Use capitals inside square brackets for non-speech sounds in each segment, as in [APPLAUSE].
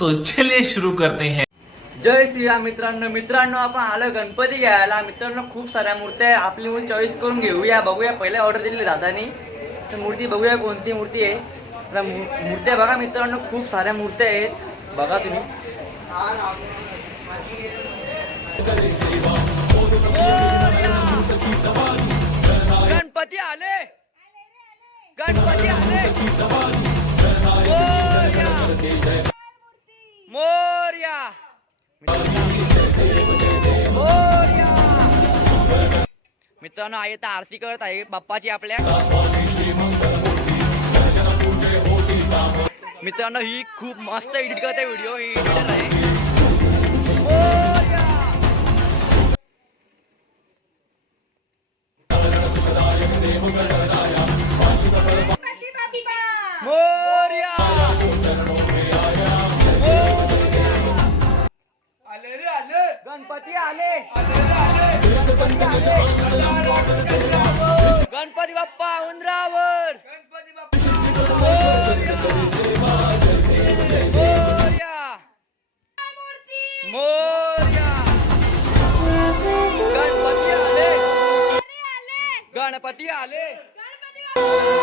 तो चलिए शुरू करते हैं। जय श्रीराम मित्रांनो मित्रांनो, आपण आलो गणपती घ्यायला. मित्रांनो, खूप साऱ्या आहे. आपली मूर्ती चॉईस करून घेऊया. बघूया पहिले ऑर्डर दिली दादानी. तर मूर्ती बघूया कोणती मूर्ती आहे. तर मू- मूर्त्या बघा मित्रांनो, खूप साऱ्या मूर्त्या आहेत. बघा तुम्ही. गणपती आले! गणपती आले! मित्रांनो आई आता आरती करत आहे. बाप्पाची आपल्या मित्रांनो ही खूप मस्त एडिट करते व्हिडिओ ही एडिटर आहे गणपती आले. गणपती बाप्पा उंदरावर. मोरया! मोरया! गणपती आले. गणपती आले.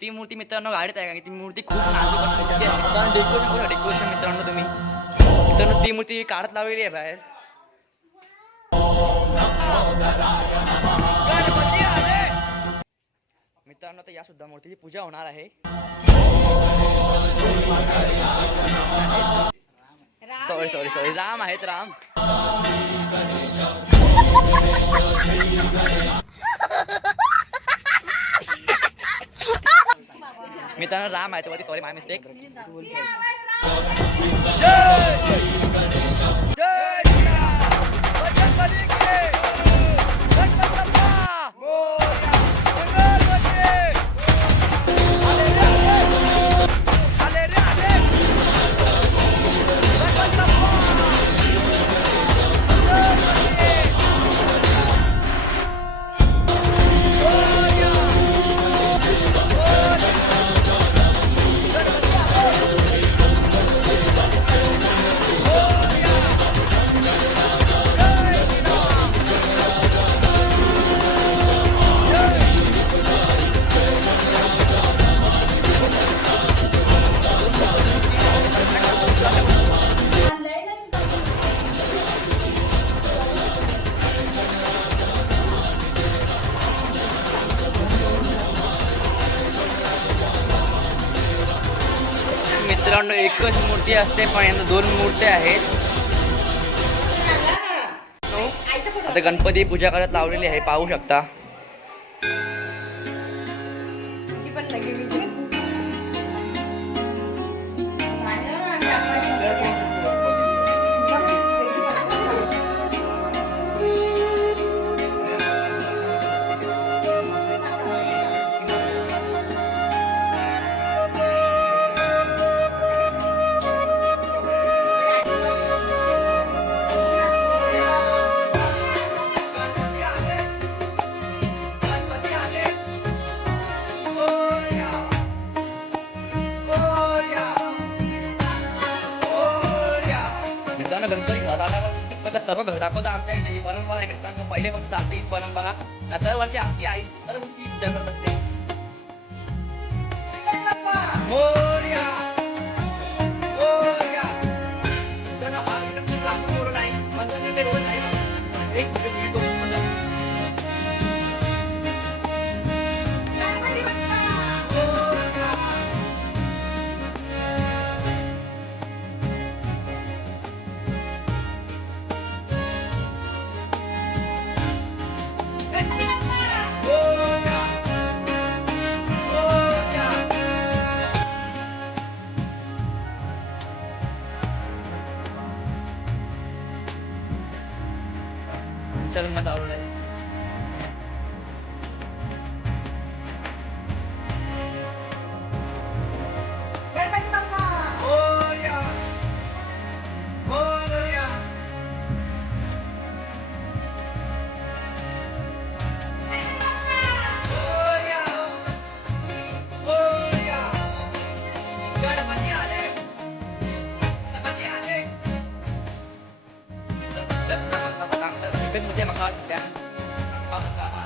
ती मूर्ती मित्रांनो गाडीत आहे कारण ती मूर्ती खूप नाजूक मित्रांनो डेकोरेशन डेकोरेशन मित्रांनो तुम्ही. मित्रांनो ती मूर्ती काढत लावलेली आहे बाहेर. मित्रांनो आता या सुद्धा मूर्तीची पूजा होणार आहे. सॉरी सॉरी सॉरी राम आहेत राम. मित्रांनो राम आहे तो सॉरी माय मिस्टेक मित्रांनो एकच मूर्ती असते पण यांना दोन मूर्त्या आहेत. आता गणपती पूजा करत लावलेली आहे पाहू शकता. मित्रांनो गणपती घरात सर्व घर दाखवता आमच्या इथे. परंपरा आहे पहिले फक्त आमची ही परंपरा. नंतर वरची आमची आई. तर ती पूजा करत असते मोरया.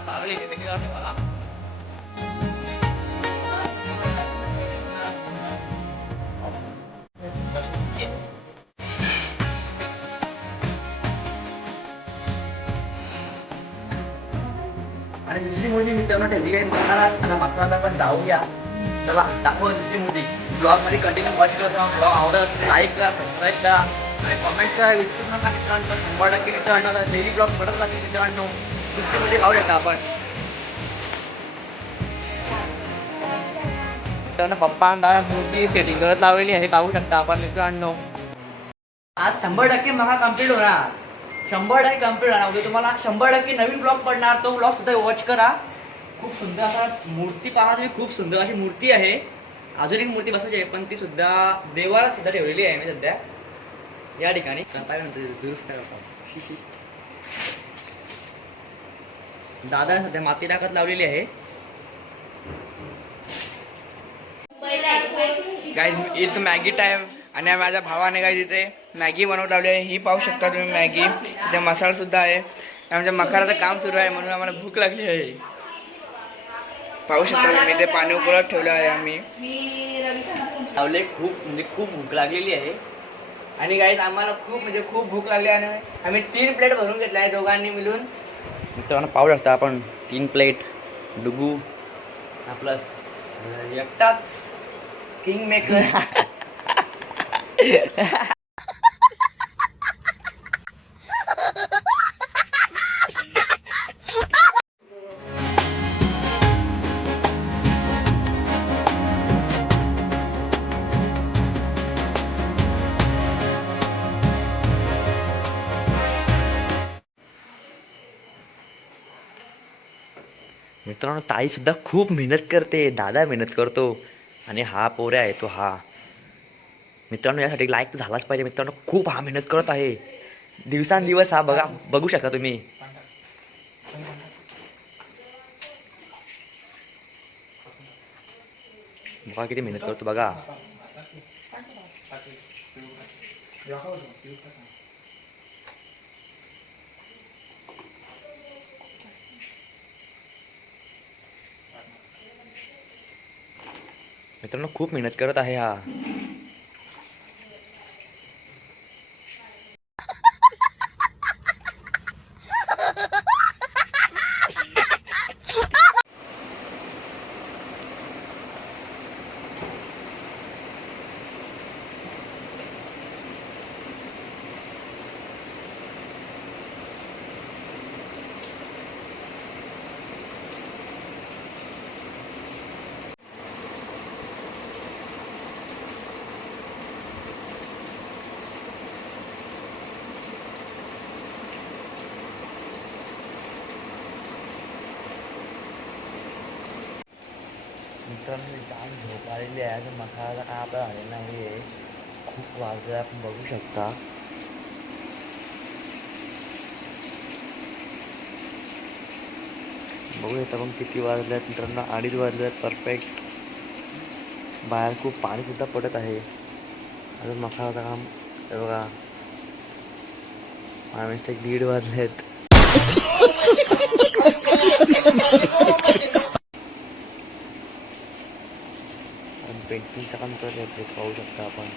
चांगली आहे मित्रांनो बघा. आणि दुसरी मुलगी मित्रांनो ठेवली आहे मसाला आणि मसाला पण जाऊया चला दाखवा दुसरी मुलगी ब्लॉगमध्ये कंटिन्यू वॉच करत राहा ब्लॉग आवडत लाईक करा सबस्क्राईब करा आणि कमेंट करा मित्रांनो शंभर टक्के मित्रांनो डेली ब्लॉग पडत राहते मित्रांनो दुसरी मुलगी खाऊ शकता आपण. मित्रांनो पप्पा आणि दादा मूर्ती सेटिंग करत लावलेली आहे. पाहू शकता आपण मित्रांनो आज शंभर टक्के महा कंप्लीट होणार. शंभर टक्के कंप्लीट होणार. उद्या तुम्हाला शंभर टक्के नवीन ब्लॉग पडणार. तो ब्लॉग सुद्धा वॉच करा. खूप सुंदर असा मूर्ती पहा तुम्ही. खूप सुंदर अशी मूर्ती आहे. अजून एक मूर्ती बसवायची आहे पण ती सुद्धा देवाला सुद्धा ठेवलेली आहे मी सध्या. या ठिकाणी काय म्हणतो दुरुस्त करतात शी, शी. दादा सध्या माती टाकत लावलेली आहे. गाईज इट्स मॅगी टाइम आणि माझ्या भावाने काय तिथे मॅगी बनवत लावली आहे. ही पाहू शकता तुम्ही मॅगी तिथे मसाला सुद्धा आहे. आमच्या मखाराचं काम सुरू आहे म्हणून आम्हाला भूक लागली आहे. पाहू शकता तुम्ही ते पाणी उकळत ठेवलं आहे आम्ही. लावले खूप म्हणजे खूप भूक लागलेली आहे. आणि गाईज आम्हाला खूप म्हणजे खूप भूक लागली आणि आम्ही तीन प्लेट भरून घेतल्या आहे दोघांनी मिळून. मित्रांनो पाहू शकता आपण तीन प्लेट डुगू प्लस एकटाच किंग मेकर [LAUGHS] मित्रांनो ताईसुद्धा खूप मेहनत करते दादा मेहनत करतो. आणि हा पोऱ्या आहे तो हा. मित्रांनो यासाठी लाईक झालाच पाहिजे. मित्रांनो खूप हा मेहनत करत आहे. दिवसांदिवस हा बघा बघू शकता तुम्ही. बघा किती मेहनत करतो बघा. मित्रांनो खूप मेहनत करत आहे हा. मित्रांनो जाम झोप आलेली आहे अजून मसाला काय आपला आलेला नाही आहे खूप वाजले आपण बघू शकता. बघू येतं पण किती वाजल्यात मित्रांनो अडीच वाजल्यात परफेक्ट बाहेर खूप पाणीसुद्धा पडत आहे. अजून मसालाचं काम बघा. माझ्या मिस्टेक दीड वाजले आहेत [LAUGHS] पेंटिंगचं काम करत पाहू शकता आपण.